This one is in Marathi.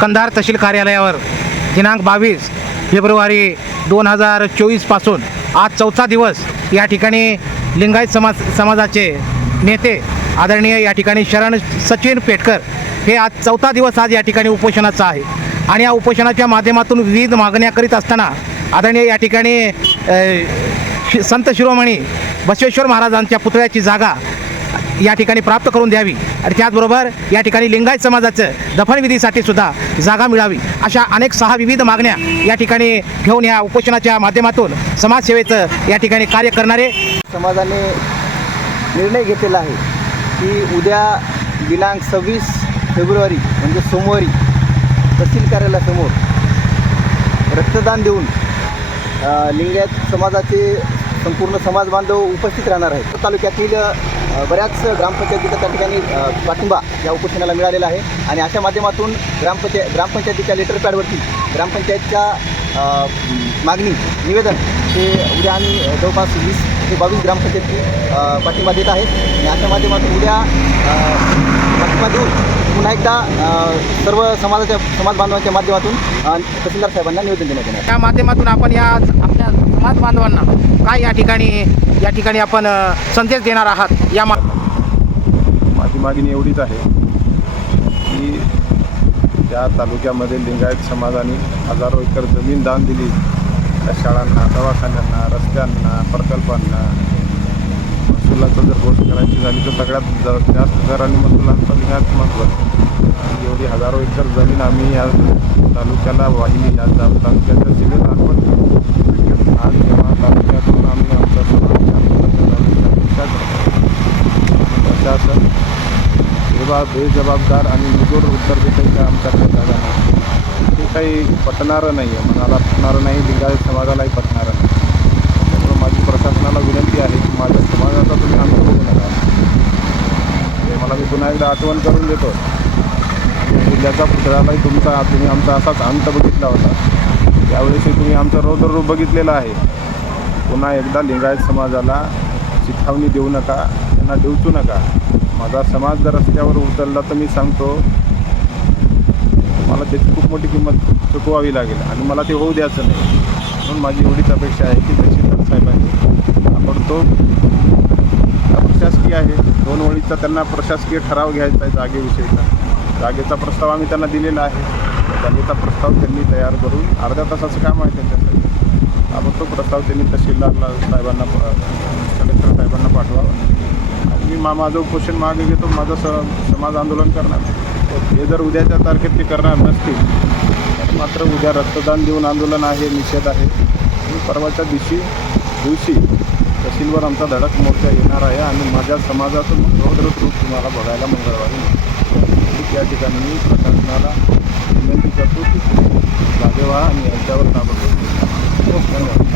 कंधार तहसील कार्यालयावर दिनांक बावीस फेब्रुवारी दोन हजार चोवीसपासून आज चौथा दिवस या ठिकाणी लिंगायत समाज समाजाचे नेते आदरणीय या ठिकाणी शरण सचिन पेटकर हे आज चौथा दिवस आज या ठिकाणी उपोषणाचा आहे. आणि या उपोषणाच्या माध्यमातून विविध मागण्या करीत असताना आदरणीय या ठिकाणी शि- संत शिरोमणी बसवेश्वर महाराजांच्या पुतळ्याची जागा या ठिकाणी प्राप्त करून द्यावी. आणि त्याचबरोबर या ठिकाणी लिंगायत समाजाचं दफनविधीसाठी सुद्धा जागा मिळावी. अशा अनेक सहा विविध मागण्या या ठिकाणी घेऊन या उपोषणाच्या माध्यमातून समाजसेवेचं या ठिकाणी कार्य करणारे समाजाने निर्णय घेतलेला आहे की उद्या दिनांक सव्वीस फेब्रुवारी म्हणजे सोमवारी तहसील कार्यालयासमोर रक्तदान देऊन लिंगायत समाजाचे संपूर्ण समाज बांधव उपस्थित राहणार आहेत. तालुक्यातील बऱ्याच ग्रामपंचायतीचा त्या ठिकाणी पाठिंबा या उपोषणाला मिळालेला आहे आणि अशा माध्यमातून ग्रामपंचाय ग्रामपंचायतीच्या लेटर पॅडवरती ग्रामपंचायतच्या मागणी निवेदन हे उद्या आम्ही जवळपास वीस ते बावीस ग्रामपंचायती पाठिंबा देत आहेत. आणि अशा माध्यमातून उद्या देऊन पुन्हा एकदा सर्व समाजाच्या समाज बांधवांच्या माध्यमातून तहसीलदार साहेबांना निवेदन देण्यात येणार. त्या माध्यमातून आपण या आपल्या समाज बांधवांना काय या ठिकाणी या ठिकाणी आपण संदेश देणार आहात या मा माझी मागणी एवढीच आहे की त्या तालुक्यामध्ये लिंगायत समाजाने हजारो एकर जमीन दान दिली त्या शाळांना दवाखान्यांना रस्त्यांना प्रकल्पांना महसुलाचं जर गोष्ट करायची झाली तर सगळ्यात ज- जास्त घर आणि महसुलांचा लिंगायत महत्त्व एवढी हजारो एकर जमीन आम्ही या तालुक्याला वाहिली या तालुक्याच्या सीमेत अर्पण केली. जेव्हा तालुक्यातून आम्ही आमच्या प्रशासन जेव्हा बेजबाबदार आणि मुजोर उत्तर देते का आमच्याकडे जागा ते काही पटणारं नाही आहे मनाला पटणारं नाही लिंगायत समाजालाही पटणारं नाही त्यामुळं माझी प्रशासनाला विनंती आहे की माझ्या समाजाचा तुम्ही अंत बघू नका हे मला मी पुन्हा एकदा आठवण करून देतो. जिल्ह्याचा पुतळालाही तुमचा तुम्ही आमचा असाच अंत बघितला होता. त्यावेळेसही तुम्ही आमचा रौद्ररूप बघितलेला आहे. पुन्हा एकदा लिंगायत समाजाला चिथावणी देऊ नका त्यांना देऊचू नका. माझा समाज जर रस्त्यावर उतरला तर मी सांगतो मला त्याची खूप मोठी किंमत चुकवावी लागेल आणि मला ते होऊ द्यायचं नाही. म्हणून माझी एवढीच अपेक्षा आहे की तहसीलदार साहेबांनी आपण तो तर त्यांना प्रशासकीय ठराव घ्यायचा आहे जागेविषयीचा. जागेचा प्रस्ताव आम्ही त्यांना दिलेला आहे. जागेचा प्रस्ताव त्यांनी तयार करून अर्ध्या तासाचं काम आहे त्यांच्यासाठी. ताबडतोब प्रस्ताव त्यांनी तहसीलदारला साहेबांना कलेक्टर साहेबांना पाठवावा. आणि मी मा माझं उपोषण मागे घेतो माझं स समाज आंदोलन करणार. हे जर उद्याच्या तारखेत ते करणार नसतील मात्र उद्या रक्तदान देऊन आंदोलन आहे निषेध आहे. परवाच्या दिवशी दिवशी तहसीलवर आमचा धडक मोर्चा येणार आहे आणि माझ्या समाजाचं रौद्र रूप तुम्हाला बघायला मंगळवारी मिळेल. या ठिकाणी मी प्रशासनाला विनंती करतो की जागे व्हा आणि यांच्यावर ताबडतोब धन्यवाद